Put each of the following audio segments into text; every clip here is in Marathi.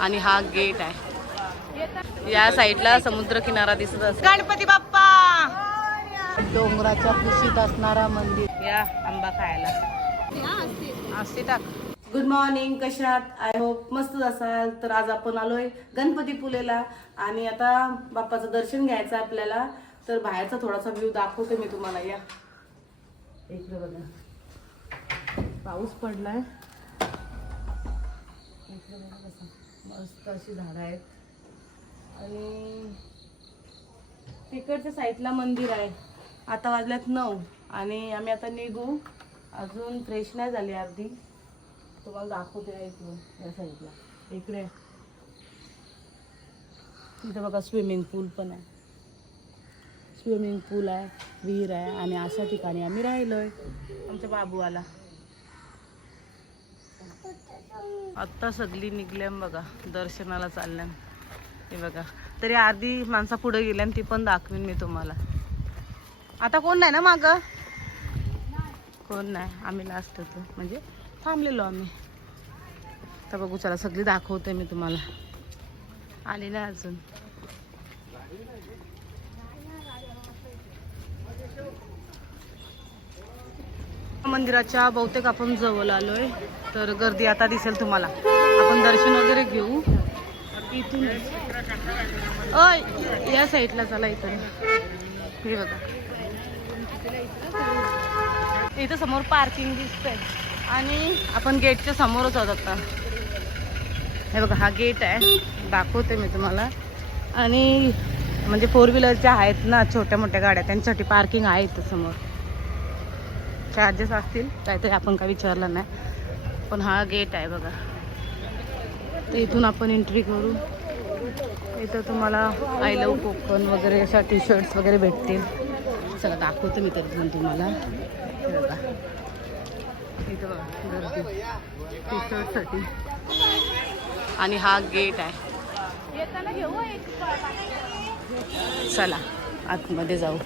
आणि हा गेट आहे. या साईडला समुद्र किनारा दिसत असतो गणपती बाप्पा! डोंगराच्या कुशीत असणारा मंदिर. या आंबा खायला. असते टाक. गुड मॉर्निंग कशात आय होप मस्त असाल. तर आज आपण आलोय गणपती पुलेला आणि आता बाप्पाचं दर्शन घ्यायचं आहे आपल्याला. तर बाहेरचा थोडासा व्ह्यू दाखवते मी तुम्हाला. या. इकडे बघा. पाऊस पडलाय. मस्त अशी झाडं आहेत. आणि तिकडच्या साईडला मंदिर आहे. आता वाजल्यात नऊ आणि आम्ही आता निघू. अजून फ्रेश नाही झाली अर्धी. तुम्हाला दाखवते इकडून या साईडला. इकडे. इथं बघा स्विमिंग पूल पण आहे. स्विमिंग पूल आहे विहीर आहे आणि अशा ठिकाणी आम्ही राहिलो आहे आमच्या बाबूवाला. आत्ता सगळी निघल्या बघा दर्शनाला चालल्या हे बघा तरी आधी माणसा पुढे गेल्या ती पण दाखवीन मी तुम्हाला. आता कोण नाही ना माग? कोण नाही आम्ही लास्ट होतो. म्हणजे थांबलेलो आम्ही. तर बघू चला सगळी दाखवते मी तुम्हाला. आली ना अजून. मंदिराच्या बहुतेक आपण जवळ आलोय. तर गर्दी आता दिसेल तुम्हाला. आपण दर्शन वगैरे घेऊ. इथून अय या साईडला चला इकडे हे बघा. इथं समोर पार्किंग दिसतंय. आणि आपण गेटच्या समोरच आहोत आता. हे बघा हा गेट आहे. दाखवते मी तुम्हाला. आणि म्हणजे फोर व्हीलरच्या आहेत ना छोट्या मोठ्या गाड्या त्यांच्यासाठी पार्किंग आहे इथं समोर. चार्जेस असतील काहीतरी आपण काय विचारलं नाही. पण हा गेट आहे बघा. तर इथून आपण एंट्री करू. इथं तुम्हाला आय लव कोकण वगैरे अशा टी शर्ट्स वगैरे भेटतील. चला दाखवतो मी तर तुम्हाला. बघा. इथं बघा गर्दी. टी शर्टसाठी आणि हा गेट आहे. चला आतमध्ये जाऊ.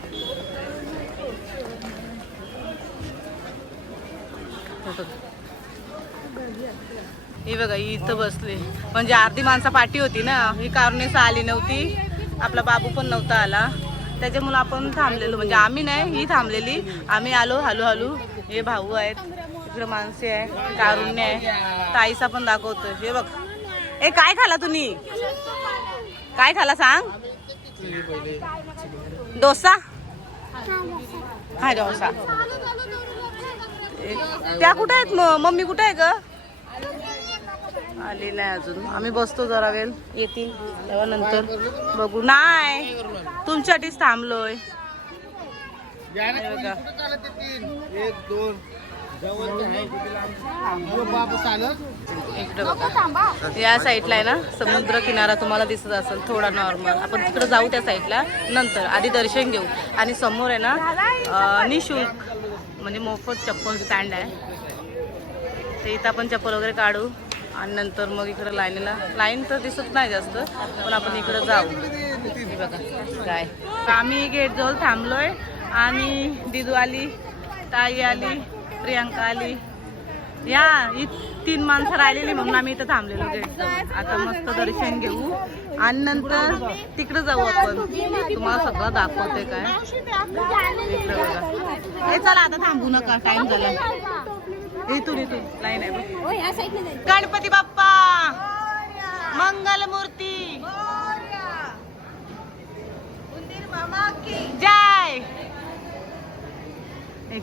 हे बघा. ही इथं बसले. म्हणजे अर्धी माणसं पाठी होती ना ही कारणेस आली नव्हती. आपला बाबू पण नव्हता आला. त्याच्यामुळे आपण थांबलेलो. म्हणजे आम्ही नाही ही थांबलेली. आम्ही आलो हळूहळू. हे भाऊ आहेत. इकडे माणसे आहे. कारुण्य आहे. ताईचा पण दाखवतो हे बघ. ए काय खाला तुम्ही? काय खाला सांग? डोसा? हा डोसा. त्या कुठे आहेत? मग मम्मी कुठे आहे ग? आली नाही अजून. आम्ही बसतो जरा वेळ. येतील. तेव्हा नंतर. बघू. नाही. तुमच्यासाठीच थांबलोय. या साईडला आहे ना समुद्र किनारा तुम्हाला दिसत असेल थोडा नॉर्मल आपण तिकडे जाऊ त्या साईडला. नंतर आधी दर्शन घेऊ. आणि समोर आहे ना निशुल्क म्हणजे मोफत चप्पल स्टँड आहे. ते इथं आपण चप्पल वगैरे काढू आणि नंतर मग इकडं लाईनीला लाईन तर दिसत नाही जास्त पण आपण इकडं जाऊ. बघा काय आम्ही गेट जवळ थांबलोय आणि दिदू आली ताई आली प्रियांका आली. या ही तीन माणसं राहिलेली म्हणून आम्ही इथं थांबलेलो गेट आता मस्त दर्शन घेऊ. आणि नंतर तिकडे जाऊ आपण. तुम्हाला सगळं दाखवते काय. हे चला आता थांबू नका टाइम झाला. इथून इथून. नाही नाही गणपती बाप्पा!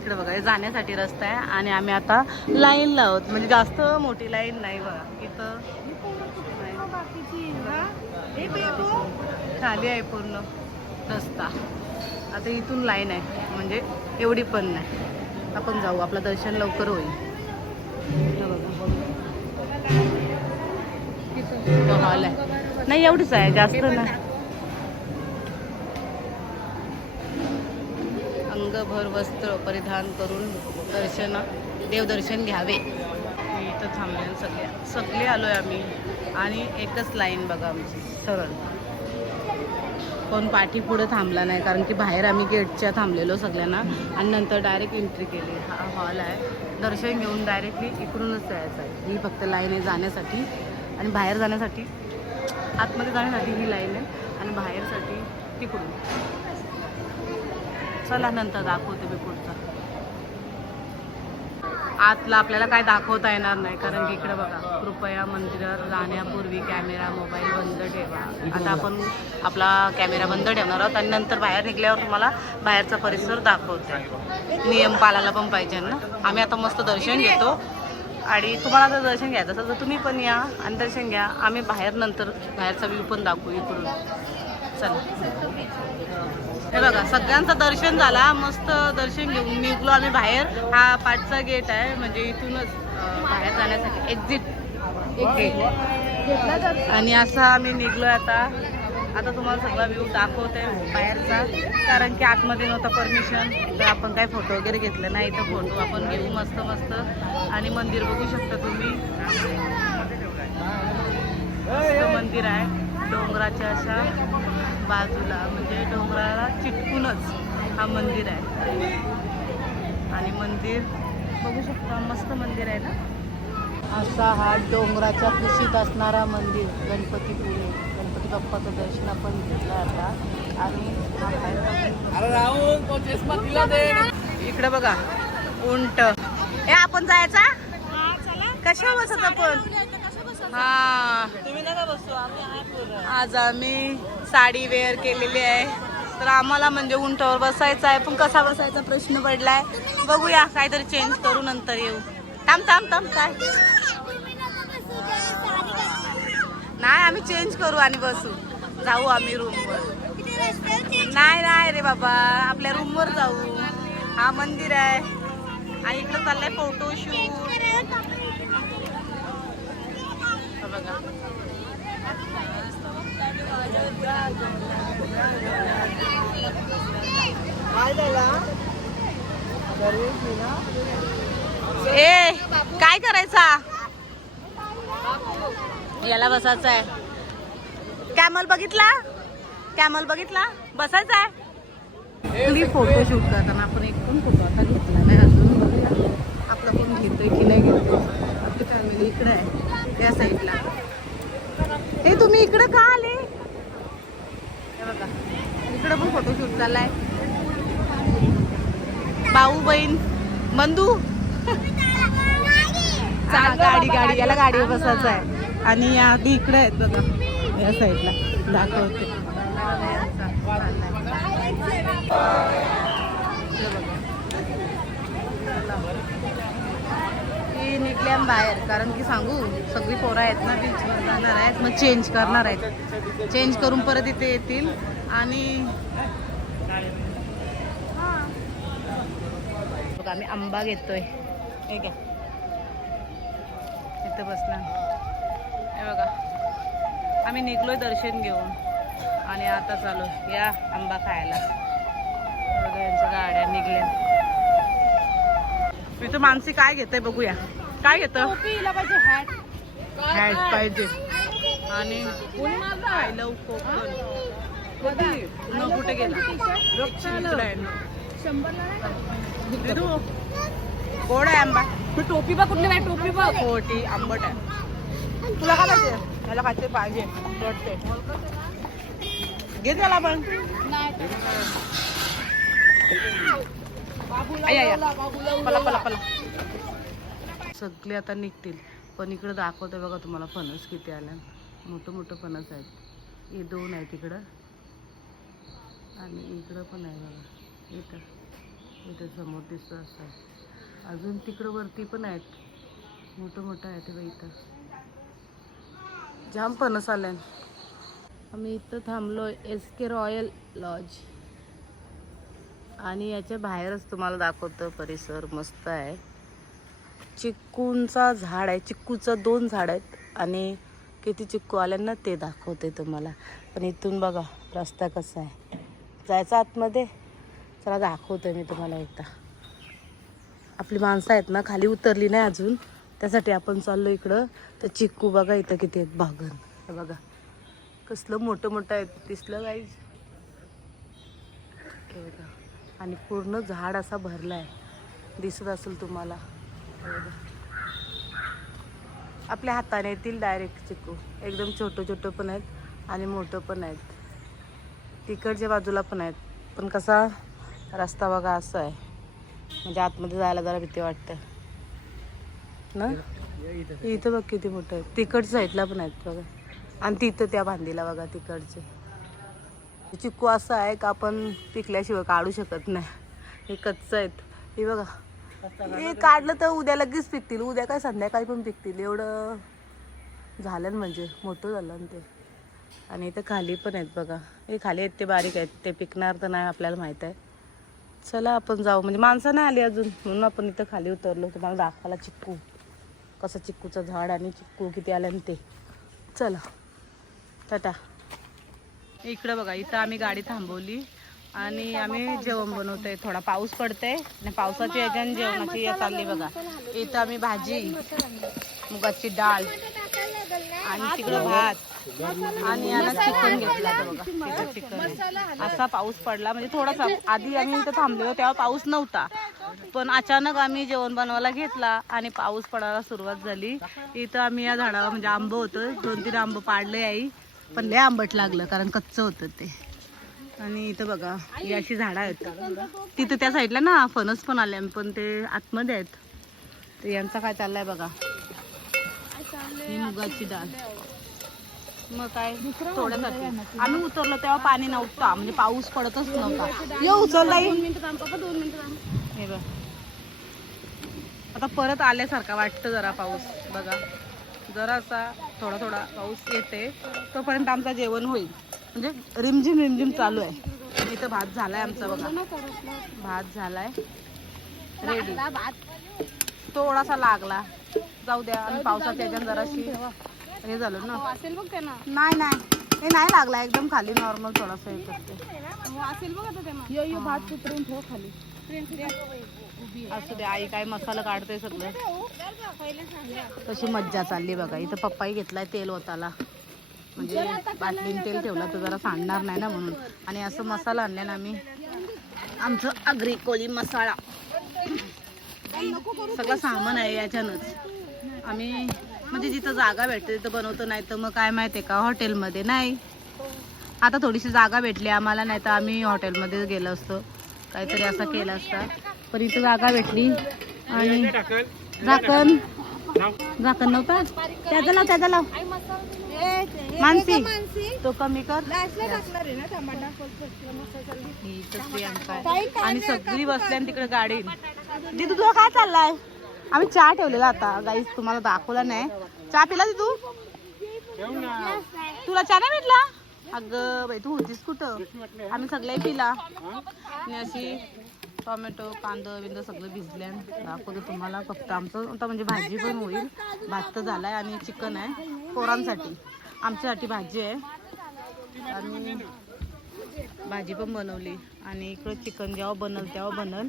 इकडे बघा जाण्यासाठी रस्ता आहे आणि आम्ही आता लाईन लावत म्हणजे जास्त मोठी लाईन नाही बघा इथं. खाली आहे पूर्ण रस्ता. आता इथून लाईन आहे म्हणजे एवढी पण नाही. आपण जाऊ आपलं दर्शन लवकर होईल. बघा. हॉल आहे. नाही एवढीच आहे जास्त नाही. अंगभर वस्त्र परिधान करून दर्शन देवदर्शन घ्यावे. मी इथं थांबले सगळ्या सगळे आलोय आम्ही. आणि एकच लाईन बघा आमची सरळ. कोण पाठी पुढे थांबला नाही कारण की बाहेर आम्ही गेटच्या थांबलेलो सगळ्यांना. आणि नंतर डायरेक्ट एंट्री केली. हा हॉल आहे. दर्शन घेऊन डायरेक्टली इकडूनच जायचं आहे. ही फक्त लाईन आहे जाण्यासाठी. आणि बाहेर जाण्यासाठी आतमध्ये जाण्यासाठी ही लाईन आहे. आणि बाहेरसाठी तिकडून. चला नंतर दाखवते मी पुढचा. आतला आपल्याला काय दाखवता येणार नाही कारण की इकडे बघा कृपया मंदिरात जाण्यापूर्वी कॅमेरा मोबाईल बंद ठेवा. आता आपण आपला कॅमेरा बंद ठेवणार आहोत आणि नंतर बाहेर निघल्यावर तुम्हाला बाहेरचा परिसर दाखवते. नियम पाळायला पण पाहिजे ना. आम्ही आता मस्त दर्शन घेतो. आणि तुम्हाला जर दर्शन घ्यायचं असेल तर तुम्ही पण या आणि दर्शन घ्या. आम्ही बाहेर नंतर बाहेरचा व्ह्यू पण दाखवू इकडून. चला. हे बघा सगळ्यांचं दर्शन झाला. मस्त दर्शन घेऊन निघलो आम्ही बाहेर. हा पाठचा गेट आहे म्हणजे इथूनच बाहेर जाण्यासाठी. एक्झिट एक गेट आणि असा आम्ही निघलो आता. आता तुम्हाला सगळा व्ह्यू दाखवते बाहेरचा. कारण की आतमध्ये नव्हतं परमिशन तर आपण काय फोटो वगैरे घेतले नाही. तर फोटो आपण घेऊ मस्त मस्त. आणि मंदिर बघू शकता तुम्ही. मंदिर आहे. डोंगराच्या अशा. बाजूला म्हणजे डोंगराला चिटकूनच हा मंदिर आहे. आणि मंदिर बघू शकता मस्त मंदिर आहे ना? असा हा डोंगराच्या कुशीत असणारा मंदिर गणपतीपुळे गणपती बाप्पाचं दर्शन आपण घेतलं आता. आणि हा बाहेरचा अरे राहुल तो चष्मा तिला दे. इकडे बघा उंट. ए आपण जायचा? कशा बसत आपण? हा. तुम्ही नका बसू आम्ही आज आम्ही साडी वेअर केलेली आहे. तर आम्हाला म्हणजे उंटावर बसायचं आहे. पण कसा बसायचा प्रश्न पडलाय? बघूया काहीतरी चेंज करू नंतर येऊ. थांब थांब थांब काय? नाही आम्ही चेंज करू आणि बसू. जाऊ आम्ही रूमवर नाही नाही रे बाबा. आपल्या रूमवर जाऊ. हा मंदिर आहे. आणि इकडं चाललंय फोटोशूट बघा काय झाला ए काय करायचा? याला बसायचं आहे. कॅमल बघितला? कॅमल बघितला? बसायचा आहे. फोटो शूट करताना आपण एक पण फोटो आता घेतला नाही अजून आपला पण घेतोय की नाही घेतोय. आपली फॅमिली इकडे आहे त्या साईडला हे तुम्ही इकडे का आले? हे बघा इकडे पण फोटो शूट चाललाय भाऊ बहीण बंधू गाडी गाडी याला गाडीवर बसायचं आहे. आणि या आधी इकडे आहेत बघा या साईडला. दाखवते. हे. ती निघल्या बाहेर कारण की सांगू सगळी पोरं आहेत ना बीचवर जाणार आहेत. मग चेंज करणार आहेत. चेंज करून परत इथे येतील. आणि आम्ही आंबा घेतोय. हे घ्या. इथं बसला. हे बघा. आम्ही निघलोय दर्शन घेऊन. आणि आता चालू. या आंबा खायला. बघा यांच्या गाड्या निघल्या. इथं मानसी काय घेतय बघूया. काय घेत? हॅट पाहिजे आणि आय लव कोकण न कुठे गेला. विधू, गोड आहे आंबा. टोपी बघ कुठली बाई टोपी बघ. खोटी आंबट आहे. तुला काय पाहिजे? मला खाते पाहिजे. वाटते घे त्याला पण. पला पला पला. सगळे आता निघतील. पण इकडं दाखवते बघा तुम्हाला फणस किती आल्या. मोठं मोठं फणस आहेत. हे दोन आहेत इकडं. आणि इकडं पण आहे बघा. इथं. इथं समोर दिसतं असं. अजून तिकडं वरती पण आहेत. मोठं मोठं आहे ते बघ इथं. जाम फणस आल्या. आम्ही इथं थांबलो एस के रॉयल लॉज आणि याच्या बाहेरच तुम्हाला दाखवतं परिसर मस्त आहे. चिक्कूंचा झाड आहे. चिक्कूचं दोन झाड आहेत आणि किती चिक्कू आले ना ते दाखवते तुम्हाला. पण इथून बघा रस्ता कसा आहे. जायचा आतमध्ये? चला दाखवते मी तुम्हाला एकदा. आपली माणसं आहेत ना खाली उतरली नाही अजून. त्यासाठी आपण चाललो इकडं. तर चिक्कू बघा इथं किती आहेत. बागन. हे बघा. कसलं मोठं मोठं आहे दिसलं गाईज बघा. आणि पूर्ण झाड असा भरला आहे दिसत असेल तुम्हाला. आपल्या हाताने येतील डायरेक्ट चिकू एकदम छोटं छोटं पण आहेत आणि मोठं पण आहेत. तिकडच्या बाजूला पण आहेत. पण कसा रस्ता बघा असा आहे. म्हणजे आतमध्ये जायला जरा भीती वाटते. ना? इथं बघ किती मोठं आहे. तिकडच्या साईडला पण आहेत बघा. आणि तिथं त्या भांदीला बघा तिकडचे. चिक्कू असं आहे का आपण पिकल्याशिवाय काढू शकत नाही. हे कच्चं आहेत. हे बघा. हे काढलं तर उद्या लगेच पिकतील. उद्या काय संध्याकाळी पण पिकतील. एवढं झालं ना म्हणजे. मोठं झालं ना ते. आणि इथं खाली पण आहेत बघा. हे खाली आहेत ते बारीक आहेत. ते पिकणार तर नाही आपल्याला माहीत आहे. चला आपण जाऊ. म्हणजे माणसं नाही आली अजून. म्हणून आपण इथं खाली उतरलो. तुम्हाला दाखवायला चिक्कू. कसं चिक्कूचं झाड आणि चिक्कू किती आलं आणि ते. चला. टाटा. इकडं बघा इथं आम्ही गाडी थांबवली. आणि आम्ही जेवण बनवतोय. थोडा पाऊस पडतोय. आणि पावसाच्या ह्याच्याने जेवणाची या चालली बघा. इथं आम्ही भाजी मुगाची डाळ आणि तिकडं भात. आणि याला चिकन घेतलं बघा. चिकन असा पाऊस पडला. म्हणजे थोडासा आधी आम्ही इथं थांबलेलो तेव्हा पाऊस नव्हता. पण अचानक आम्ही जेवण बनवायला घेतला आणि पाऊस पडायला सुरुवात झाली. इथं आम्ही या झाडावर म्हणजे आंब होतं. दोन तीन आंब पाडले आई. पण लय आंबट लागलं कारण कच्चं होतं ते. आणि इथं बघा ही अशी झाडं आहेत. तिथं त्या साईडला ना फणस पण आले पण ते आतमध्ये आहेत. तर यांचा काय चाललाय बघा. ही मुगाची डाळ. मग काय? थोड्यासाठी आम्ही उतरलो तेव्हा पाणी नव्हता म्हणजे पाऊस पडतच नव्हता. ये उचलला हे बघ. आता परत आल्यासारखा वाटतं जरा पाऊस बघा. जरासा थोडा थोडा पाऊस येते तोपर्यंत आमचं जेवण होईल. म्हणजे रिमझिम रिमझिम चालू आहे. इथं भात झालाय आमचा बघा. भात झालाय. रेडी थोडासा लागला. जाऊ द्या आणि पावसाच्या ह्याच्यात जराशी हे झालं ना? असेल बघ त्यांना. नाही नाही. हे नाही लागला एकदम खाली नॉर्मल थोडासा हे करते असेल बघ आता त्यांना. यो यो भात उतरून ठेव खाली. असू दे आई काय मसाला काढते सगळं. कशी मज्जा चालली बघा. इथं पप्पाही घेतलाय तेल होताला म्हणजे बाटलीन तेल ठेवलं तर जरा सांडणार नाही ना म्हणून. आणि असं मसाला आणले ना आम्ही. आमचं आगरी कोळी मसाला. सगळं सामान आहे याच्यानंच. आम्ही म्हणजे जिथं जागा भेटते तिथं बनवतो नाही तर मग काय माहिती आहे का हॉटेलमध्ये नाही? आता थोडीशी जागा भेटली आम्हाला नाही तर आम्ही हॉटेलमध्ये गेलो असतो. काहीतरी असं केलं असतं. पण इथं जागा भेटली. आणि झाकण. झाकण नव्हता? त्याचा लाव त्याचा लाव. मानसी तो कमी कर. आणि सगळी बसल्या आणि तिकडे गाडी. दिदू तुला काय चाललाय? आम्ही चहा ठेवलेला आता. गाईस तुम्हाला दाखवला नाही. चहा पिला तू तुला चहा नाही भेटला? अगं बाई तू होतीस कुठं? आम्ही सगळे पिला. आणि अशी टोमॅटो कांदं बिंद सगळं भिजले. दाखवतो तुम्हाला. फक्त आमचं आता म्हणजे भाजी पण होईल. भात तर झाला आहे आणि चिकन आहे. पोरांसाठी. आमच्यासाठी भाजी आहे. आणि भाजी पण बनवली. आणि इकडं चिकन जेव्हा बनल तेव्हा बनल.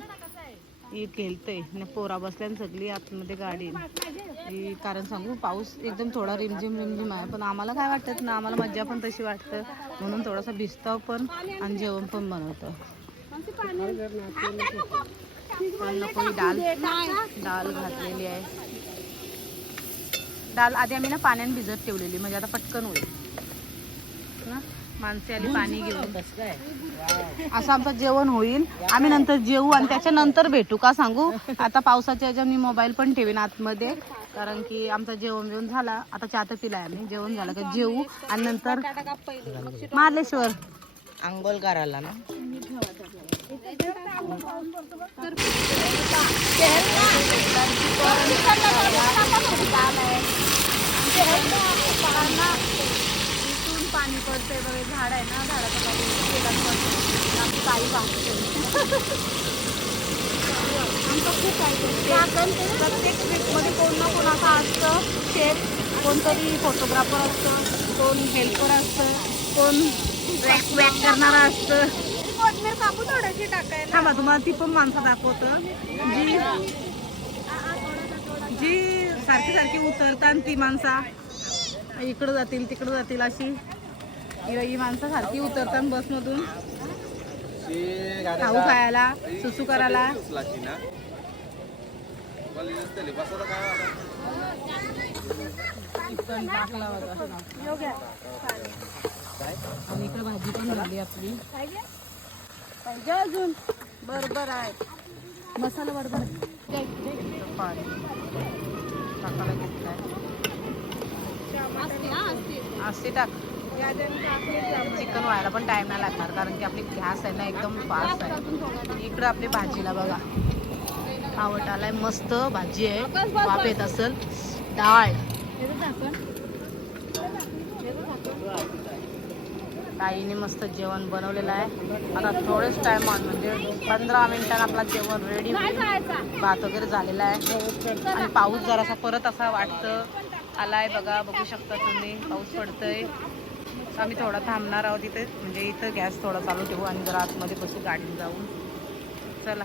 ही खेळतंय ना पोरा बसल्या सगळी आतमध्ये गाडी ही कारण सांगू पाऊस एकदम थोडा रिमझिम रिमझिम आहे. पण आम्हाला काय वाटत ना आम्हाला मज्जा पण तशी वाटतं. म्हणून थोडासा भिजतं पण आणि जेवण पण बनवतं. नको डाल डाल घातलेली आहे. डाल आधी आम्ही ना पाण्याने भिजत ठेवलेली. म्हणजे आता पटकन होईल. ना माणसे आली पाणी घेऊन. असं आमचं जेवण होईल. आम्ही नंतर जेवू आणि त्याच्यानंतर भेटू का सांगू? आता पावसाच्या ह्याच्या मी मोबाईल पण ठेवीन आतमध्ये कारण की आमचं जेवण जेवण झाला. आता चहा तर पिलाय आम्ही जेवण झालं का जेवू आणि नंतर मार्लेश्वर. आंघोळ करायला ना? पाणी पडतंय बघा झाड आहे ना झाडाचं पाणी. शेतात पडतं आमची काही पाहतो प्रत्येक ट्रिपमध्ये कोण ना कोण असं असतं. शेफ कोणतरी फोटोग्राफर असतं कोण हेल्पर असतं कोण वॅक वॅक करणारा असतं. कापू थोड्याशी टाकायला. थांबा तुम्हाला ती पण माणसं दाखवतं. जी जी सारखी सारखी उतरतात ती माणसा. इकडं जातील तिकडं जातील अशी. ही ही माणसं सारखी उतरतात बसमधून. खाऊ खायला सुसू करायला. आणि इकडे भाजी पण झाली आपली. पाहिजे अजून? बरोबर आहे. मसाला बरोबर पाणी टाकायला घेतलाय असते टाक. चिकन व्हायला पण टाइम नाही लागणार कारण की आपली गॅस आहे ना एकदम फास्ट आहे. इकडं आपली भाजीला बघा. आवट आलाय मस्त भाजी आहे. वाफ येत असेल. डाळ. ताईने मस्त जेवण बनवलेलं आहे. आता थोडेच टाइम म्हणजे पंधरा मिनिटांनी आपला जेवण रेडी भात वगैरे झालेला आहे. आणि पाऊस जरासा परत असा वाटतं. आलाय बघा बघू शकता तुम्ही. पाऊस पडतोय. आम्ही थोडा थांबणार आहोत इथे. म्हणजे इथं गॅस थोडा चालू ठेवू आणि जरा आतमध्ये बसू गाडीत जाऊन. चला.